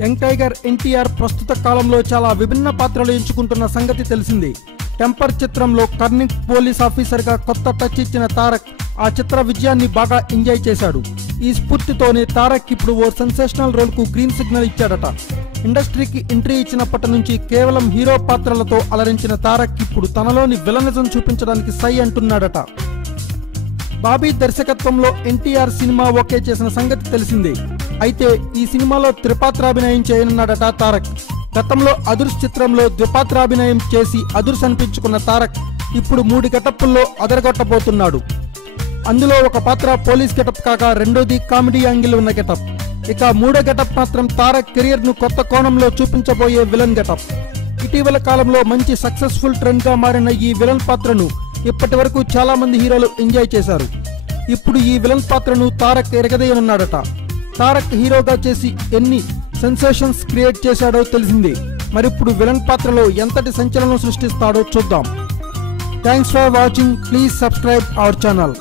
Young tiger NTR ప్రస్తుత కాలంలో చాలా విభిన్న పాత్రలు ఎంచుకుంటున్న సంగతి తెలిసిందే. టెంపర్ చిత్రంలో టర్నింగ్ పోలీస్ ఆఫీసర్గా కొత్త టచ్ ఇచ్చిన తారక్ ఆ చిత్ర విజయాన్ని బాగా ఎంజాయ్ చేశాడు. ఈ స్ఫూర్తితోనే తారక్ ఇప్పుడు ఓ సెన్సేషనల్ రోల్కు గ్రీన్ సిగ్నల్ ఇచ్చాడట. ఇండస్ట్రీకి ఎంట్రీ ఇచ్చినప్పటి నుంచి కేవలం హీరో పాత్రలతో అలరించిన తారక్ ఇప్పుడు తనలోని విలనిజం చూపించడానికి సై అంటున్నాడట. బాబీ దర్శకత్వంలో ఎన్టీఆర్ సినిమా ఓకే చేసిన సంగతి తెలిసిందే. అయితే ఈ సినిమాలో త్రిపాత్రాభినయం చేయనున్నాడట తారక్. గతంలో అదుర్స్ చిత్రంలో ద్విపాత్రాభినయం చేసి అదుర్స్ అనిపించుకున్న తారక్ ఇప్పుడు 3 గెటప్పుల్లో అదరగొట్టబోతున్నాడు. అందులో ఒక పాత్ర పోలీస్ గెటప్ కాగా రెండోది కామెడీ యాంగిల్ ఉన్న గెటప్. ఇక 3వ గెటప్ మాత్రం తారక్ కెరియర్ ను కొత్త కోణంలో చూపించబోయే విలన్ గెటప్. ఇటీవల కాలంలో మంచి సక్సెస్ఫుల్ ట్రెండ్ గా మారిన ఈ విలన్ పాత్రను ఇప్పటి వరకు చాలా మంది హీరోలు ఎంజాయ్ చేశారు. ఇప్పుడు ఈ విలన్ పాత్రను తారక్ ఎరగదేయనున్నాడట. తారక్ హీరోగా చేసి ఎన్ని సెన్సేషన్స్ క్రియేట్ చేశాడో తెలిసిందే. మరిప్పుడు విలన్ పాత్రలో ఎంతటి సంచలనం సృష్టిస్తాడో చూద్దాం. Thanks for watching. Please subscribe our channel.